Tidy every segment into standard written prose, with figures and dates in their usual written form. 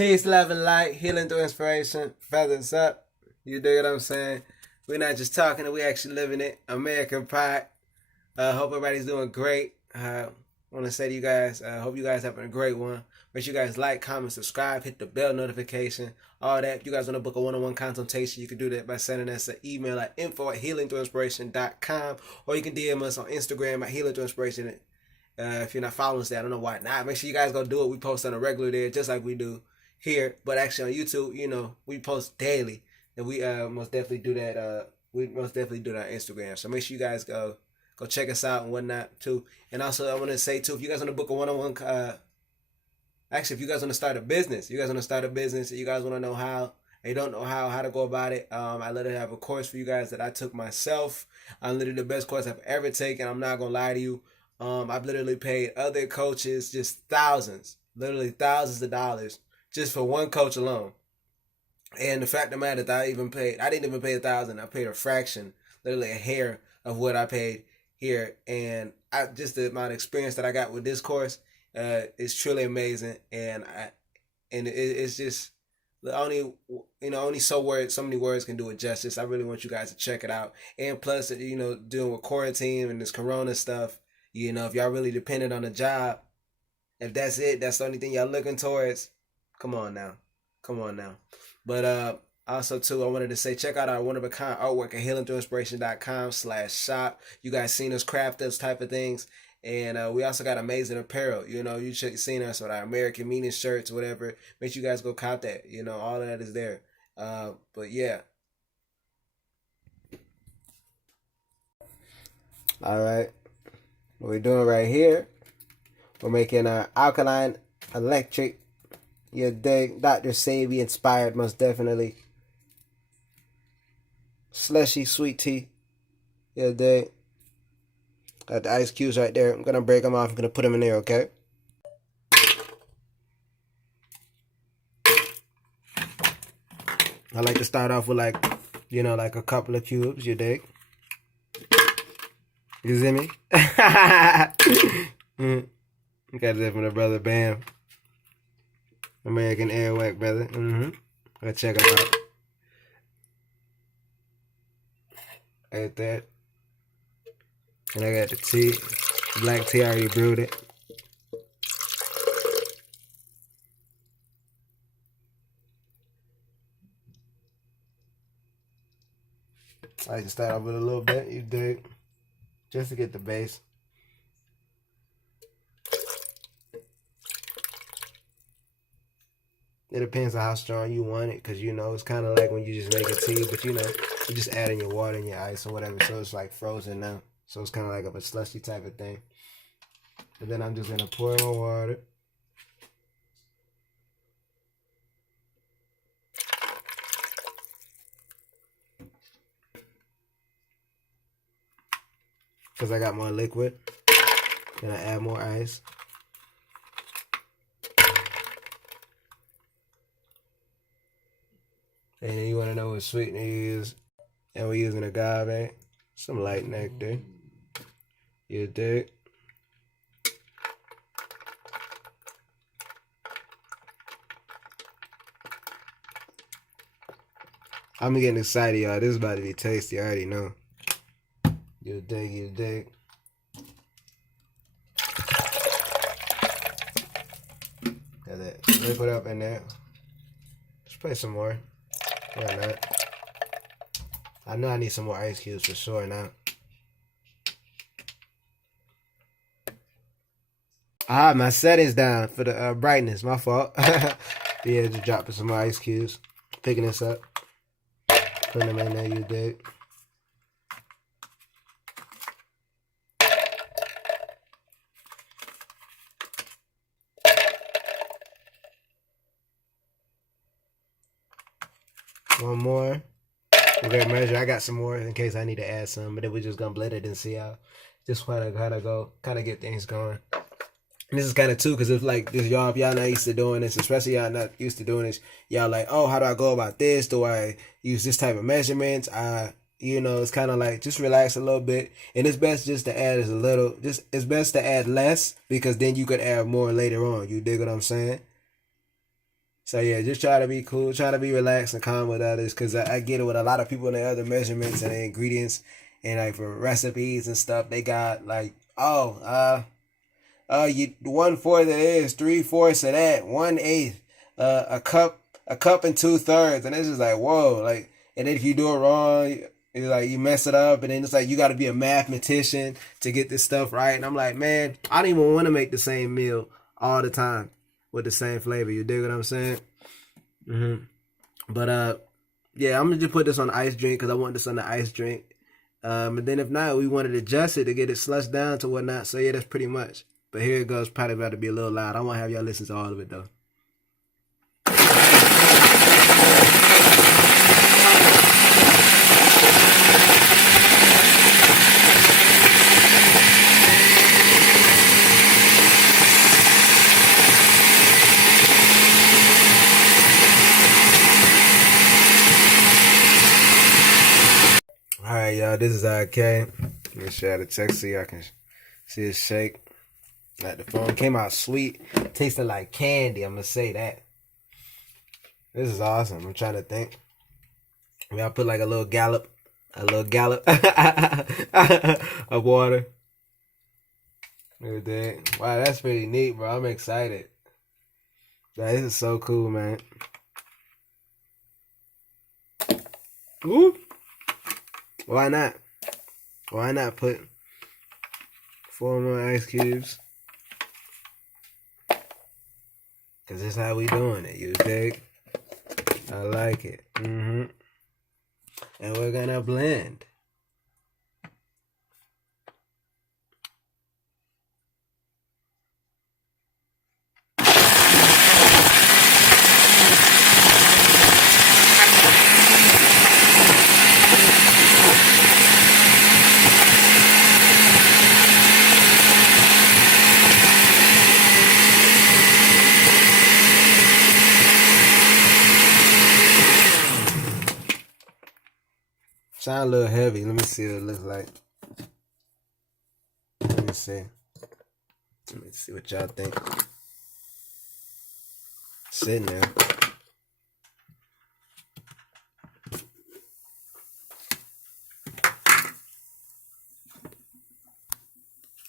Peace, love, and light. Healing through inspiration. Feathers up. You dig what I'm saying? We're not just talking it, we actually living it. American pride. Hope everybody's doing great. I want to say to you guys, hope you guys having a great one. Make sure you guys like, comment, subscribe, hit the bell notification, all that. If you guys want to book a one-on-one consultation, you can do that by sending us an email at info@healingthroughinspiration.com, or you can DM us on Instagram at healingthroughinspiration. If you're not following us there, I don't know why not. Make sure you guys go do it. We post on a regular there, just like we do here. But actually on YouTube, you know, we post daily, and we most definitely do that. We most definitely do that on Instagram. So make sure you guys go check us out and whatnot too. And also I want to say too, if you guys want to book a one-on-one, actually if you guys want to start a business, and you guys want to know how, and you don't know how to go about it, I literally have a course for you guys that I took myself. I'm literally the best course I've ever taken. I'm not gonna lie to you. I've literally paid other coaches just thousands, literally thousands of dollars just for one coach alone. And the fact of the matter is I didn't even pay $1,000. I paid a fraction, literally a hair of what I paid here. And just the amount of experience that I got with this course is truly amazing. And it's just only so many words can do it justice. I really want you guys to check it out. And plus, dealing with quarantine and this corona stuff, if y'all really dependent on a job, if that's the only thing y'all looking towards, come on now. But also too, I wanted to say, check out our one-of-a-kind artwork at healingthroughinspiration.com/shop. You guys seen us craft those type of things. And we also got amazing apparel. You seen us with our American meaning shirts, whatever. Make sure you guys go cop that. All of that is there. But yeah. All right. What we're doing right here, we're making our alkaline electric. You dig? Dr. Sebi inspired, most definitely. Slushy sweet tea. You dig? Got the ice cubes right there. I'm going to break them off. I'm going to put them in there, okay? I like to start off with like a couple of cubes, you dig? You see me? Got that from the brother Bam. American Airwack, brother. Go check him out. Like that. And I got the tea. Black tea, I already brewed it. I like to start off with a little bit, you dig? Just to get the base. It depends on how strong you want it, because it's kind of like when you just make a tea, but you just add in your water and your ice or whatever, so it's like frozen now. So it's kind of like a slushy type of thing. And then I'm just gonna pour my water. Because I got more liquid. Then I add more ice. And then you want to know what sweetener you use. And we're using agave. Some light nectar. You dig? I'm getting excited, y'all. This is about to be tasty. I already know. You dig. Got that liquid up in there. Let's play some more. Why not? I know I need some more ice cubes for sure now. My settings down for the brightness. My fault. Yeah, just dropping some more ice cubes. Picking this up. Putting them in there, you dig. One more. Great measure. I got some more in case I need to add some, but then we're just gonna blend it and see how. Just kind of get things going. And this is kind of too, because if like this, y'all, if y'all not used to doing this, especially y'all not used to doing this, y'all like, oh, how do I go about this? Do I use this type of measurements? It's kind of like just relax a little bit, and it's best just to add it's best to add less, because then you could add more later on. You dig what I'm saying? So yeah, just try to be cool, try to be relaxed and calm with others, because I get it with a lot of people and their other measurements and their ingredients, and like for recipes and stuff, they got like, you 1/4 of this, 3/4 of that, 1/8, a cup and 2/3, and it's just like whoa, like, and then if you do it wrong, it's like you mess it up, and then it's like you got to be a mathematician to get this stuff right, and I'm like, man, I don't even want to make the same meal all the time with the same flavor. You dig what I'm saying? But yeah, I'm gonna just put this on the ice drink because I want this on the ice drink. And then if not, we wanted to adjust it to get it slushed down to whatnot. So yeah, that's pretty much. But here it goes. Probably about to be a little loud. I won't have y'all listen to all of it though. Alright, y'all, this is K. Let me share the text so y'all can see it shake. Like the phone came out sweet, tasting like candy. I'm gonna say that. This is awesome. I'm trying to think. Maybe I'll put like a little gallop of water. Wow, that's pretty neat, bro. I'm excited. This is so cool, man. Ooh. Why not? Why not put 4 more ice cubes? Cause this is how we doing it, you dig? I like it. And we're gonna blend. Sound a little heavy. Let me see what it looks like. Let me see. Let me see what y'all think. Sitting there.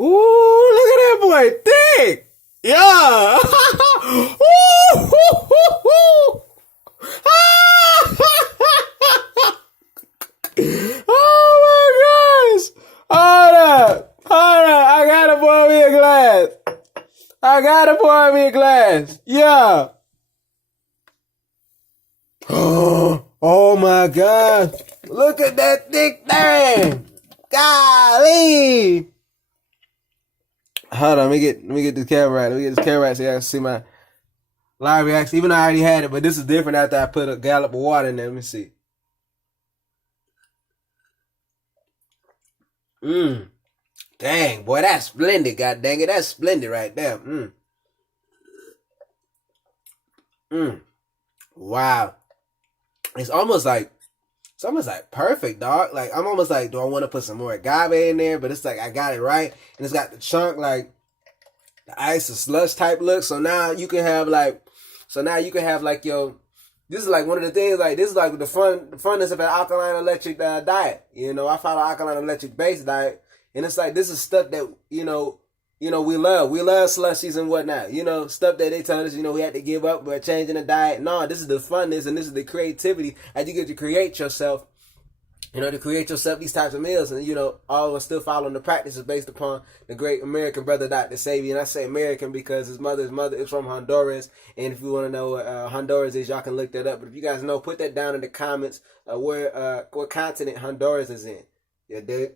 Ooh, look at that boy. Thick. Yeah. Oh my gosh! Hold up! I gotta pour me a glass. Yeah. Oh my gosh! Look at that thick thing! Golly! Hold on, let me get this camera right. Let me get this camera right so y'all can see my live reaction. Even though I already had it, but this is different after I put a gallop of water in there. Let me see. Dang, boy, that's splendid. God dang it, that's splendid right there. Wow. It's almost like perfect, dog. Like I'm almost like, do I want to put some more agave in there? But it's like I got it right, and it's got the chunk like the ice or slush type look. So now you can have like, your. This is like one of the things, like, this is like the funness of an alkaline electric diet. You know, I follow alkaline electric based diet. And it's like, this is stuff that, we love. We love slushies and whatnot. Stuff that they tell us, we had to give up by changing the diet. No, this is the funness and this is the creativity that you get to create yourself. To create yourself these types of meals, and all of us still following the practices based upon the great American brother Dr. Sebi. And I say American because his mother is from Honduras, and if you want to know what Honduras is, y'all can look that up. But if you guys know, put that down in the comments where what continent Honduras is in. You dig?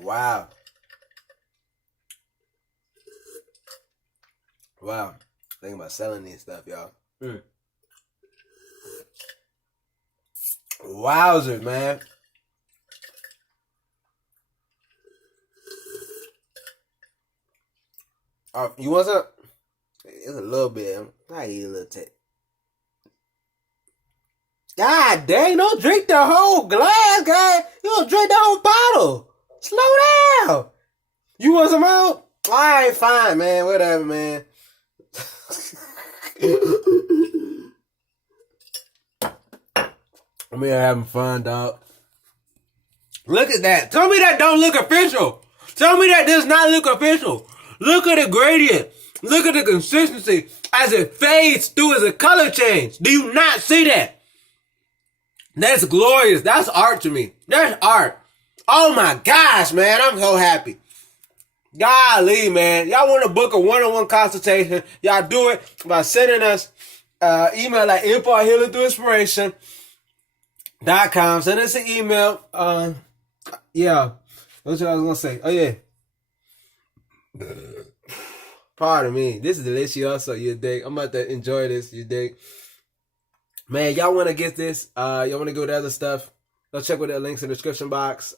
Wow. Thinking about selling these stuff, y'all. Wowzers, man. You want some? It's a little bit. I eat a little taste. God dang, don't drink the whole glass, guy. You don't drink the whole bottle. Slow down. You want some out? Alright, fine, man. Whatever, man. I'm here having fun, dog. Look at that. Tell me that don't look official. Tell me that does not look official. Look at the gradient. Look at the consistency as it fades through as a color change. Do you not see that? That's glorious. That's art to me. That's art. Oh my gosh, man. I'm so happy. Golly, man. Y'all want to book a one-on-one consultation, y'all do it by sending us email at info@healingthroughinspiration.com. Send us an email. Yeah. That's what I was going to say. Oh, yeah. Pardon me. This is delicioso, you dig. I'm about to enjoy this, you dig. Man, y'all want to get this? Y'all want to go to other stuff? Go check with the links in the description box.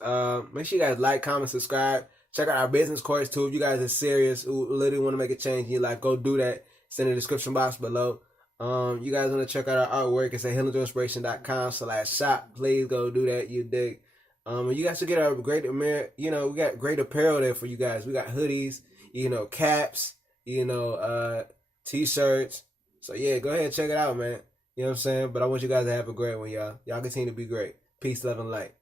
Make sure you guys like, comment, subscribe. Check out our business course, too. If you guys are serious, who literally want to make a change in your life, go do that. It's in the description box below. You guys want to check out our artwork, it's at healingthroughinspiration.com/shop. Please go do that, you dig. You guys should get our great, we got great apparel there for you guys. We got hoodies, caps, t-shirts. So yeah, go ahead and check it out, man. You know what I'm saying? But I want you guys to have a great one, y'all. Y'all continue to be great. Peace, love, and light.